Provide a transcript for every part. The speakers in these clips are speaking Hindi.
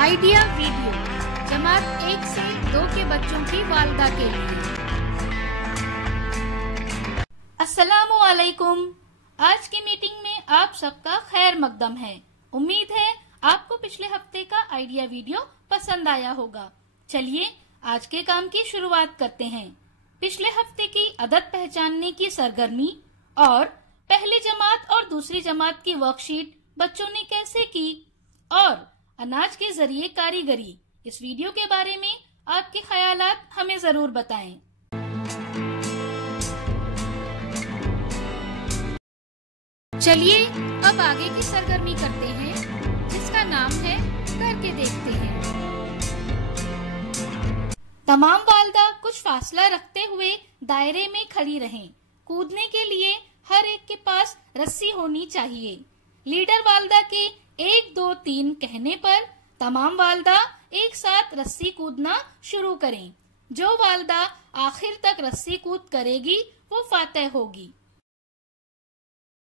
आइडिया वीडियो जमात 1 से 2 के बच्चों की वालिदा के लिए। अस्सलामु अलैकुम। आज की मीटिंग में आप सबका खैर मकदम है। उम्मीद है आपको पिछले हफ्ते का आइडिया वीडियो पसंद आया होगा। चलिए आज के काम की शुरुआत करते हैं। पिछले हफ्ते की अदद पहचानने की सरगर्मी और पहली जमात और दूसरी जमात की वर्कशीट बच्चों ने कैसे की और अनाज के जरिए कारीगरी, इस वीडियो के बारे में आपके ख्यालात हमें जरूर बताएं। चलिए अब आगे की सरगर्मी करते हैं जिसका नाम है करके देखते हैं। तमाम वालिदा कुछ फासला रखते हुए दायरे में खड़ी रहें। कूदने के लिए हर एक के पास रस्सी होनी चाहिए। लीडर वालिदा के 1 2 3 कहने पर तमाम वालिदा एक साथ रस्सी कूदना शुरू करें। जो वालिदा आखिर तक रस्सी कूद करेगी वो फातेह होगी।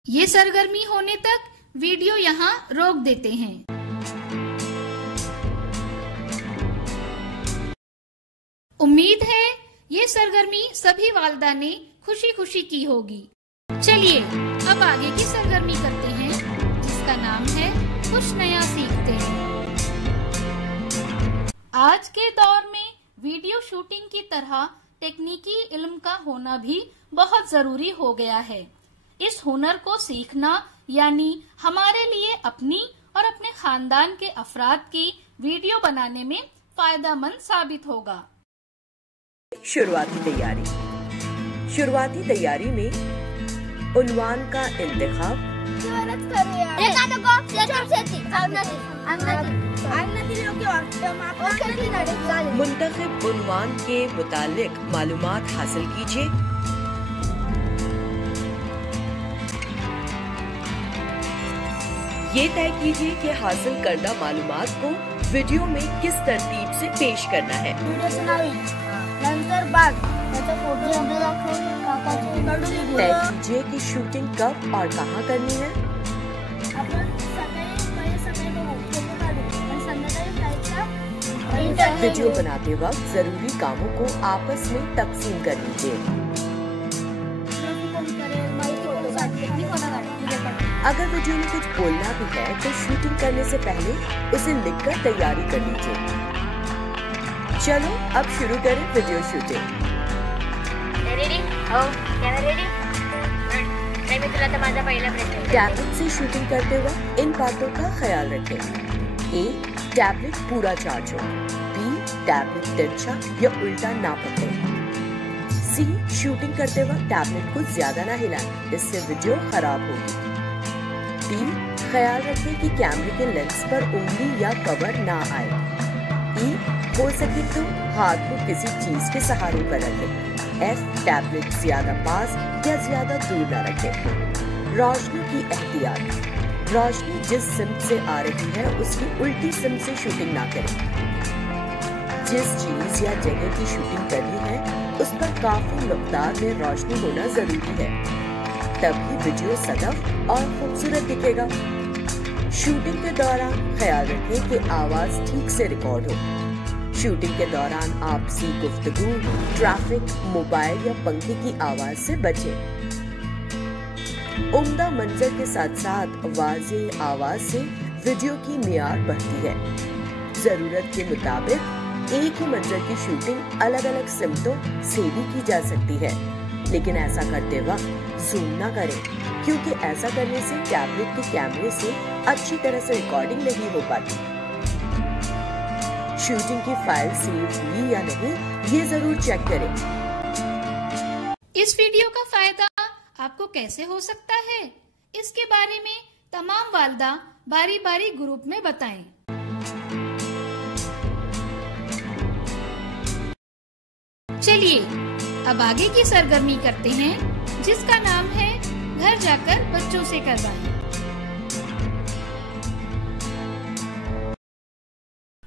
ये सरगर्मी होने तक वीडियो यहाँ रोक देते हैं। उम्मीद है ये सरगर्मी सभी वालिदा ने खुशी खुशी की होगी। चलिए अब आगे की सरगर्मी करते हैं जिसका नाम है कुछ नया सीखते हैं। आज के दौर में वीडियो शूटिंग की तरह तकनीकी इल्म का होना भी बहुत जरूरी हो गया है। इस हुनर को सीखना यानी हमारे लिए अपनी और अपने खानदान के अफराद की वीडियो बनाने में फायदेमंद साबित होगा। शुरुआती तैयारी में उन्वान का इंतखाब, मुंतखब उन्वान के मुतालिक मालूमात हासिल कीजिए। ये तय कीजिए कि हासिल करदा मालूमात को वीडियो में किस तरतीब से पेश करना है। तय कीजिए कि शूटिंग कब और कहाँ करनी है। वीडियो बनाते वक्त जरूरी कामों को आपस में तकसीम कर लीजिए। अगर वीडियो में कुछ बोलना भी है तो शूटिंग करने से पहले उसे लिखकर तैयारी कर लीजिए। चलो अब शुरू करें वीडियो शूटिंग। टैबलेट से शूटिंग करते वक्त इन बातों का ख्याल रखें। ए, टैबलेट पूरा चार्ज हो। बी, टैबलेट तिरछा या उल्टा ना पकड़े। सी, शूटिंग करते वक्त टैबलेट को ज्यादा ना हिलाएं, इससे वीडियो खराब होगी। डी, ख्याल रखें कि कैमरे के लेंस पर उंगली या कवर ना आए। ई, हो सके तो हाथ को किसी चीज के सहारे पर रखें। एफ, टैबलेट ज्यादा पास या ज्यादा दूर न रखें। रोशनी की एहतियात, रोशनी जिस सिम से आ रही है उसकी उल्टी सिम से शूटिंग ना करें। जिस चीज या जगह की शूटिंग करनी है उस पर काफी मकदार में रोशनी होना जरूरी है, तभी वीडियो सदफ और खूबसूरत दिखेगा। शूटिंग के दौरान ख्याल रखें कि आवाज ठीक से रिकॉर्ड हो। शूटिंग के दौरान आपसी गुफ्तगू, ट्रैफिक, मोबाइल या पंखे की आवाज से बचें। उम्दा मंजर के साथ साथ वाज़ेह आवाज से वीडियो की मियार बढ़ती है। जरूरत के मुताबिक एक ही मंजर की शूटिंग अलग अलग सिमतों से भी की जा सकती है, लेकिन ऐसा करते वक्त जूम ना करें क्योंकि ऐसा करने से टैबलेट के कैमरे से अच्छी तरह से रिकॉर्डिंग नहीं हो पाती। शूटिंग की फाइल सेव हुई या नहीं ये जरूर चेक करें। इस वीडियो का फायदा आपको कैसे हो सकता है, इसके बारे में तमाम वालिदा बारी बारी ग्रुप में बताएं। चलिए अब आगे की सरगर्मी करते हैं जिसका नाम है घर जाकर बच्चों से करवाएं।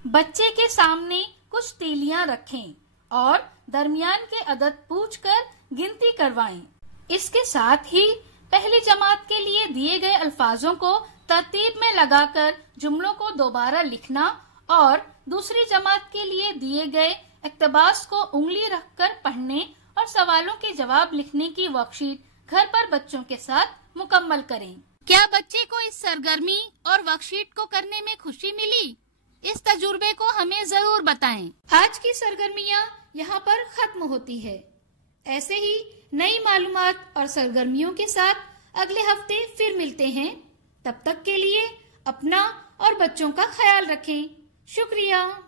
बच्चे के सामने कुछ तीलियां रखें और दरमियान के अदद पूछकर गिनती करवाएं। इसके साथ ही पहली जमात के लिए दिए गए अल्फाजों को तरतीब में लगाकर जुमलों को दोबारा लिखना और दूसरी जमात के लिए दिए गए इक्तबास को उंगली रखकर पढ़ने और सवालों के जवाब लिखने की वर्कशीट घर पर बच्चों के साथ मुकम्मल करें। क्या बच्चे को इस सरगर्मी और वर्कशीट को करने में खुशी मिली? इस तजुर्बे को हमें जरूर बताएं। आज की सरगर्मियाँ यहाँ पर खत्म होती है। ऐसे ही नई मालूमात और सरगर्मियों के साथ अगले हफ्ते फिर मिलते हैं। तब तक के लिए अपना और बच्चों का ख्याल रखें। शुक्रिया।